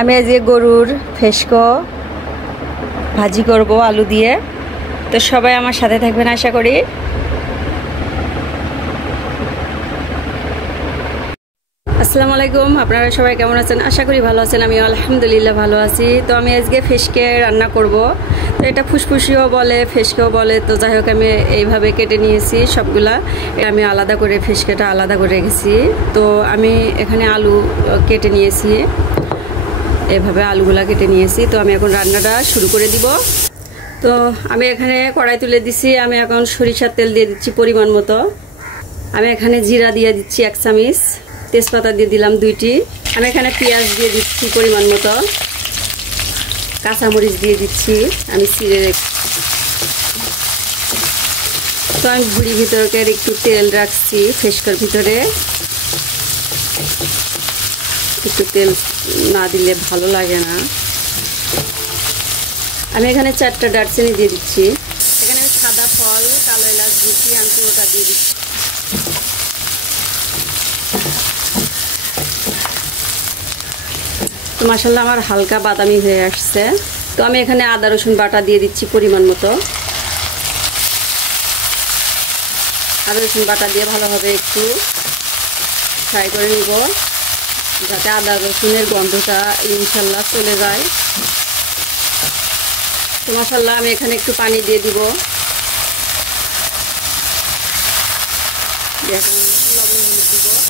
আমি আজকে গরুর ফেসকো ভাজি করব আলু দিয়ে। তো সবাই আমার সাথে থাকবেন আশা করি। আসসালামু আলাইকুম, আপনারা সবাই কেমন আছেন? আশা করি ভালো আছেন। আমি আলহামদুলিল্লাহ ভালো আছি। তো আমি আজকে ফেসকে রান্না করব। তো এটা ফুসফুসিও বলে, ফেসকেও বলে। তো যাই হোক, আমি এইভাবে কেটে নিয়েছি সবগুলা। আমি আলাদা করে ফেসকেটা আলাদা করে রেখেছি। তো আমি এখানে আলু কেটে নিয়েছি, এভাবে আলুগুলা কেটে নিয়েছি। তো আমি এখন রান্নাটা শুরু করে দিব। তো আমি এখানে কড়াই তুলে দিছি। আমি এখন সরিষার তেল দিয়ে দিচ্ছি পরিমাণ মতো। আমি এখানে জিরা দিয়ে দিচ্ছি 1 চামচ, তেজপাতা দিয়ে দিলাম 2টি। আমি এখানে পেঁয়াজ দিয়ে দিচ্ছি পরিমাণ মতো, কাঁচামরিচ দিয়ে দিচ্ছি আমি চিড়ে রেখে। তো আমি ভুড়ির ভিতরে একটু তেল রাখছি, ফেসকার ভিতরে একটু তেল না দিলে ভালো লাগে না। আমি এখানে 4টা দারচিনি দিয়ে দিচ্ছি। এখানে সাদা ফল, কালো এলাচ দিচ্ছি, আমি পুরোটা দিয়ে দিচ্ছি। তো মাশাআল্লাহ আমার হালকা বাদামি হয়ে আসছে। তো আমি এখানে আদা রসুন বাটা দিয়ে দিচ্ছি পরিমাণ মতো। আদা রসুন বাটা দিয়ে ভালোভাবে একটু ফ্রাই করে নিব, যাতে আদা রসুনের গন্ধটা ইনশাল্লাহ চলে যায়। তো মাশাআল্লাহ আমি এখানে একটু পানি দিয়ে দিব।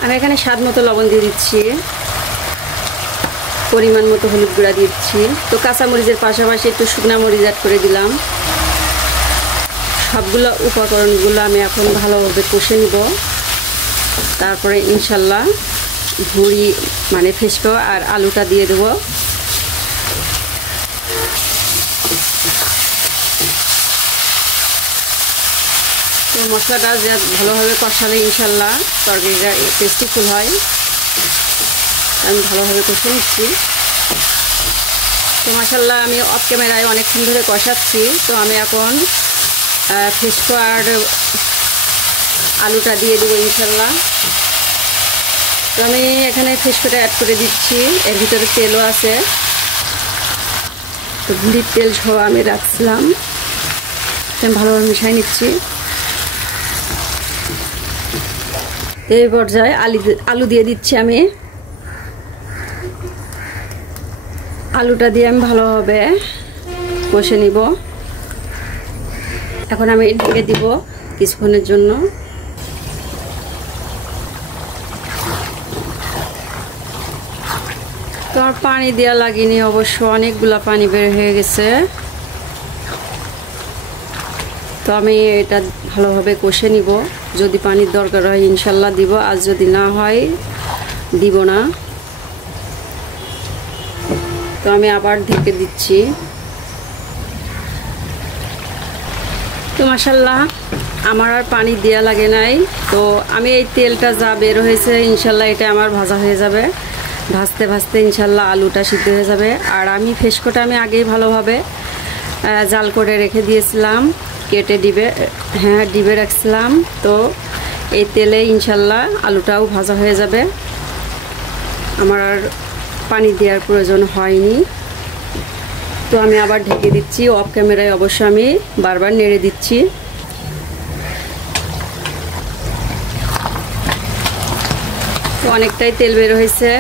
আমি এখানে স্বাদ মতো লবণ দিয়ে দিচ্ছি, পরিমাণ মতো হলুদ গুঁড়া দিচ্ছি। তো কাঁচামরিচের পাশাপাশি একটু শুকনা মরিচ অ্যাড করে দিলাম। সবগুলো উপকরণগুলো আমি এখন ভালোভাবে কষে নিব। তারপরে ইনশাল্লাহ ভুড়ি মানে ফেসকো আর আলুটা দিয়ে দেব। তো মশলাটা যে ভালোভাবে কষালে ইনশাল্লাহ তরকারিটা টেস্টিফুল হয়। আমি ভালোভাবে কষে নিচ্ছি। তো মাশাআল্লাহ আমি অফ ক্যামেরায় অনেকক্ষণ ধরে কষাচ্ছি। তো আমি এখন ফেসকো আর আলুটা দিয়ে দেবো ইনশাল্লাহ। তো আমি এখানে ফেসকোটা অ্যাড করে দিচ্ছি, এর ভিতরে তেলও আছে। তো ভুড়ির তেল সহ আমি রাখছিলাম, আমি ভালোভাবে মিশাই নিচ্ছি। এই পর্যায়ে আলু দিয়ে দিচ্ছি আমি। আলুটা দিয়ে আমি ভালোভাবে কষে নিব। এখন আমি ঢেকে দিব কিছুক্ষণের জন্য। তো আর পানি দেওয়া লাগেনি, অবশ্য অনেকগুলা পানি বের হয়ে গেছে। তো আমি এটা ভালোভাবে কষে নিব। যদি পানির দরকার হয় ইনশাল্লাহ দিব, আর যদি না হয় দিব না। তো আমি আবার ঢেকে দিচ্ছি। তো মাশাআল্লাহ আমার আর পানি দেওয়া লাগে নাই। তো আমি এই তেলটা যা বের হয়েছে ইনশাল্লাহ এটা আমার ভাজা হয়ে যাবে। ভাজতে ভাজতে ইনশাল্লাহ আলুটা সিদ্ধ হয়ে যাবে। আর আমি ফেসকোটা আমি আগেই ভালোভাবে জাল করে রেখে দিয়েছিলাম, কেটে ডিবে রাখছিলাম। তো এই তেলে ইনশাল্লাহ আলুটাও ভাজা হয়ে যাবে। আমার আর পানি দেওয়ার প্রয়োজন হয়নি। তো আমি আবার ঢেকে দিচ্ছি। অফ ক্যামেরায় অবশ্য আমি বারবার নেড়ে দিচ্ছি। তো অনেকটাই তেল বের হয়েছে,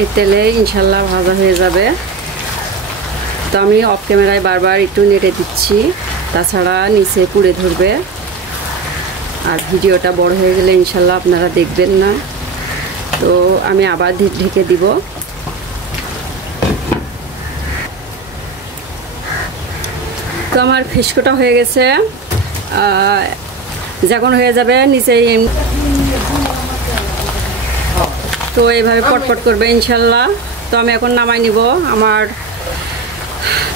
এই তেলে ইনশাল্লাহ ভাজা হয়ে যাবে। তো আমি অফ ক্যামেরায় বারবার একটু নেড়ে দিচ্ছি, তাছাড়া নিচে পুড়ে ধরবে আর ভিডিওটা বড় হয়ে গেলে ইনশাল্লাহ আপনারা দেখবেন না। তো আমি আবার ঢেকে দিব। তো আমার ফেসকোটা হয়ে গেছে, যখন হয়ে যাবে নিচে তো এইভাবে পটপট করবে ইনশাল্লাহ। তো আমি এখন নামাই নিব। আমার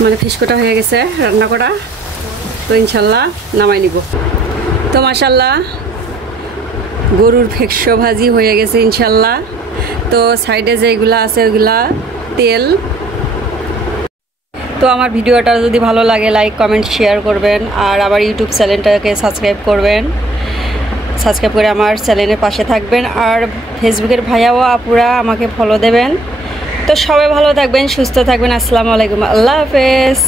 মানে ফেসকোটা হয়ে গেছে রান্না করা। তো ইনশাল্লাহ নামাই নিব। তো মাশাআল্লাহ গরুর ফেসকো ভাজি হয়ে গেছে ইনশাল্লাহ। তো সাইডে যেগুলো আছে ওইগুলা তেল। তো আমার ভিডিওটা যদি ভালো লাগে লাইক কমেন্ট শেয়ার করবেন, আর আমার ইউটিউব চ্যানেলটাকে সাবস্ক্রাইব করবেন। সাবস্ক্রাইব করে আমার চ্যানেলের পাশে থাকবেন। আর ফেসবুকের ভাইয়া ও আপুরা আমাকে ফলো দেবেন। তো সবাই ভালো থাকবেন, সুস্থ থাকবেন। আসসালামু আলাইকুম, আল্লাহ হাফেজ।